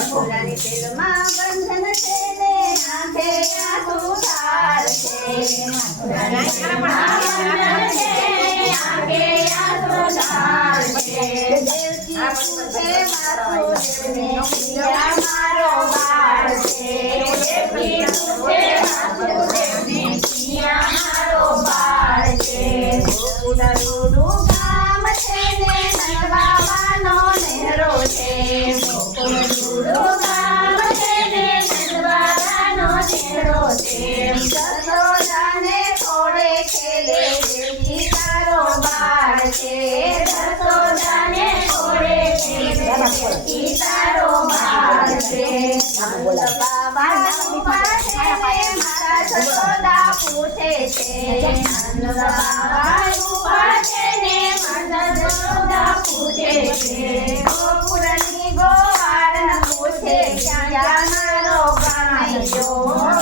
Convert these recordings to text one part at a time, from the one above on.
ફૂલાની તેલમાં બંધન છે ને આંખે આંસુ ધાર છે ફૂલાની તેલમાં બંધન છે ને આંખે આંસુ ધાર છે દેવજી પૂછે વાસુદેવને પિયા મારો બાળ છે દેવજી પૂછે વાસુદેવને પિયા મારો બાળ છે ગોકુળ રૂડું ગામ છે ને નંદબાવાનો નેહરો છે ગોકુળ રૂડું ગામ છે ને નંદબાવાનો નેહરો છે જશોદાને ઘોડે ખેલે દેવજી તારો બાળ છે જશોદાને ઘોડે ખેલે દેવજી તારો બાળ છે બાબાના પાસે મારા જશોદા પૂછે છે બાબા પાસે ને મારા જશોદા પૂછે છે ગોકુળની ગોવાળન પૂછે ક્યાં મારો કાનૈયો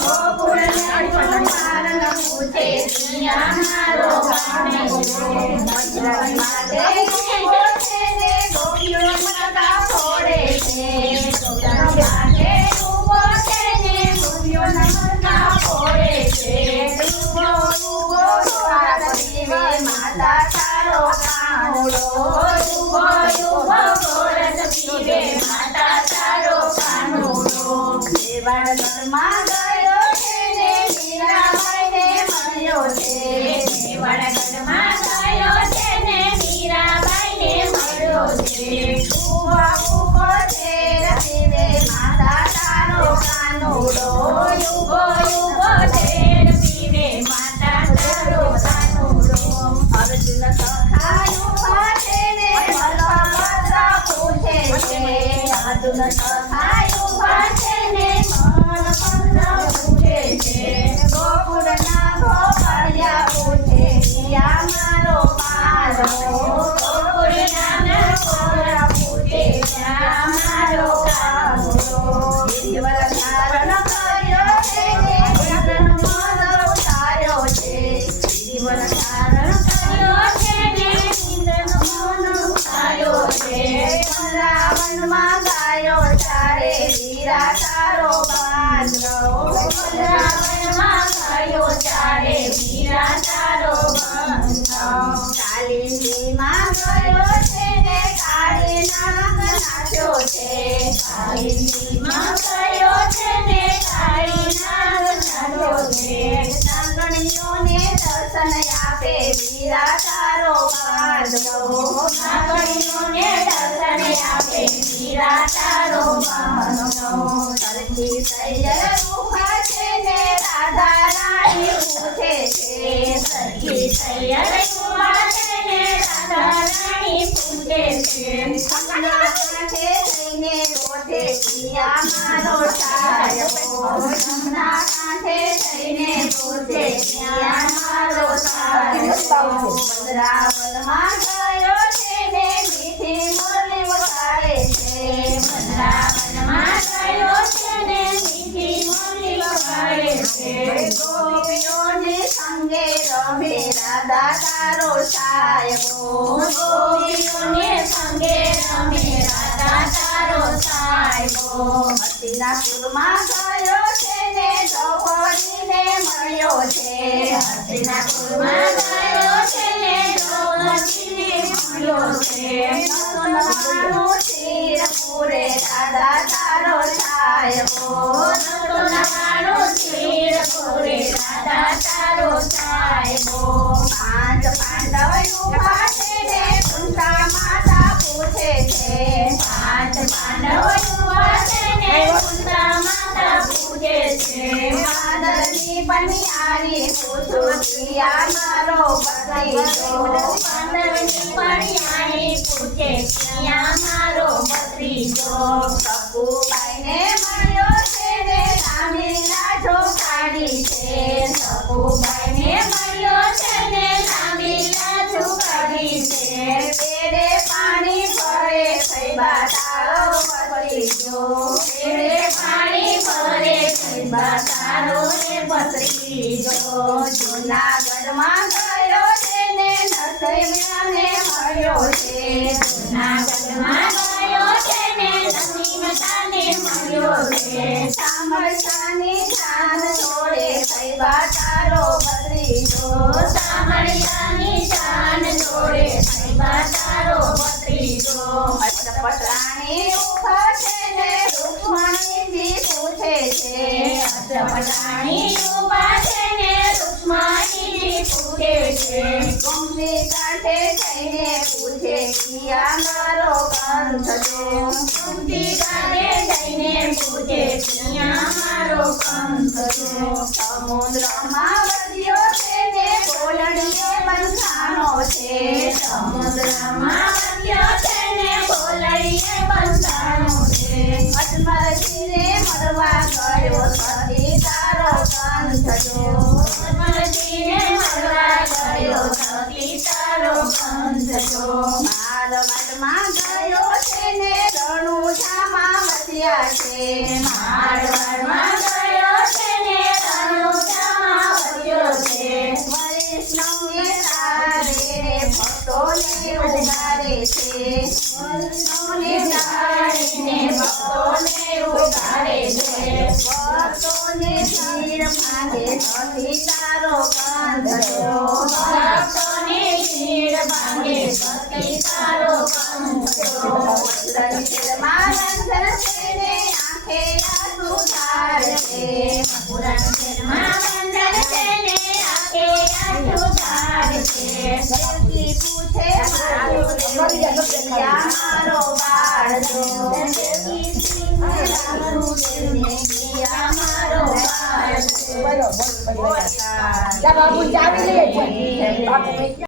ગોકુળની ગોવાળન પૂછે ક્યાં મારો કાનૈયો મથુરા માટે ઉભો છે ને ગોપીઓ માતા ફોડે છે મથુરા માટે ઉભો છે ને ગોપીઓ માતા ફોડે છે ઉભો ઉભો પાર્વતીવે માતા તારો કાનુડો ઉભો ઉભો ગોરસ પીવે માતા તારો કાનુડો દેવાળગઢમાં ગયો છે ને મીરાબાઈને મળ્યો છે દેવાળગઢમાં ગયો છે ને મીરાબાઈને મળ્યો છે ઉભો ઉભો છે પીવે માતા તારો કાનુડો ઉભો ઉભો છે પીવે માતા તારો કાનુડો અર્જુન સખાયું છે ને બલભદ્ર પૂછે છે અર્જુન સખાયું છે ને બલભદ્ર પૂછે છે ગોકુળના ગોપાળિયા પૂછે પિયા મારો બાળો ગોકુળના ગોપાળિયા પૂછે પિયા મારો કાનુડો ઈશ્વર ધારણ કર્યો છે ને ઇન્દ્રનો ઉતાર્યો છે ઈશ્વર ધારણ કર્યો છે ને ઇન્દ્રનો ઉતાર્યો છે વૃંદાવનમાં ગાયો ચારે વીરા તારો બાંધો વૃંદાવનમાં ગાયો ચારે વીરા તારો બાંધો કાલિંદીમાં ગયો છે ને કાળી નાગ નાચ્યો છે કાલિંદીમાં ગયો છે ને કાળી નાગ નાચ્યો છે નાગણીઓને દર્શન આપે વીરા તારો બાંધો નાગણીઓને દર્શન આપે વીરા તારો બાંધો સરખી તૈયાર ઉભા છે ને રાધા રાણી પૂછે છે સરખી તૈયાર ઉભા છે ને રાધા રાણી પૂછે છે ખમણા કાંઠે થઈને રોધે પિયા મારો સાહેબો ખમણા કાંઠે થઈને રોધે પિયા મારો સાહેબો વૃંદાવનમાં ગયો છે ને મીઠી મુરલી વગાડે છે વૃંદાવનમાં ગયો છે ને મીઠી મુરલી વગાડે છે ગોપીઓને સંગે રમે રાધા તારો સાહેબો ગોપીઓને સંગે રમે રાધા તારો સાહેબો હસ્તિનાપુરમાં ગયો છે ને દ્રૌપદીને મળ્યો છે હસ્તિનાપુરમાં ગયો છે ને દ્રૌપદીને મળ્યો છે નટોનાનું શિર પૂરે રાધા તારો સાહેબો નટોનાનું શિર પૂરે રાધા તારો સાહેબો પાંચ પાંડવ ઉભા છે ને કુંતા માતા પૂછે છે પાંચ પાંડવ ઉભા છે ને કુંતા માતા પૂછે છે વાદળની પનિયારી પૂછું પિયા મારો ભત્રીજો વાદળની પનિયારી પૂછે પિયા મારો ભત્રીજો સકુબાઈને મળ્યો છે ને લાંબી લાઠો કાઢી છે સકુબાઈને મળ્યો છે ને લાંબી લાઠો કાઢી છે પેડે પાણી ભરે ખૈબા તારો ભત્રીજો પેડે પાણી ભરે ખૈબા તારો રે ભત્રીજો જૂનાગઢમાં ગયો છે ને નરસૈયાને મળ્યો છે જૂનાગઢમાં ગયો છે ને નરસિંહતાને ભાઈ બા તારો ભત્રીજો સામળિયાની શાન જોડે ભાઈ બા તારો ભત્રીજો અષ્ટપટરાણી ઊભા છે ને રૂક્ષ્મણીજી પૂછે છે અષ્ટપટરાણી ઊભા છે ને રૂક્ષ્મણીજી પૂછે છે ગમતી કાંઠે જઈને પૂછે કિયા મારો કંથ જો ગમતી કાંઠે જઈને પૂછે કિયા મારો કંથ જો સમુદ્રમાં વધ્યો છે ને બોલડીએ બંધાણો છે સમુદ્રમાં વધ્યો છે ને બોલડીએ બંધાણો છે અજમરજીને મળવા ગયો સતી તારો કંથ જો અજમરજીને મળવા ગયો સતી તારો કંથ જો મારવાડમાં ગયો છે ને રણુજામાં વધ્યા છે મારવાડમાં ગયો છે ને રણુજામાં વધ્યો છે વૈષ્ણવને તારે ભક્તોને ઉગારે છે વૈષ્ણવને તારીને ભક્તોને ઉગારે છે ભક્તોને શિર ભાંગે સતી તારો કંથ જો ભક્તોને શિર ભાંગે સતી તારો કંથ જો પુરાણ શેરમાં બંધન છે ને આંખે આંસુ ધારે છે પુરાણ શેરમાં બંધન છે ને આંખે આંસુ ધારે છે દેવકી પૂછે મારો બાળ જો દેવકી પૂછે મારો બાળ જો બાપુ ચાવી લે છે બાપુ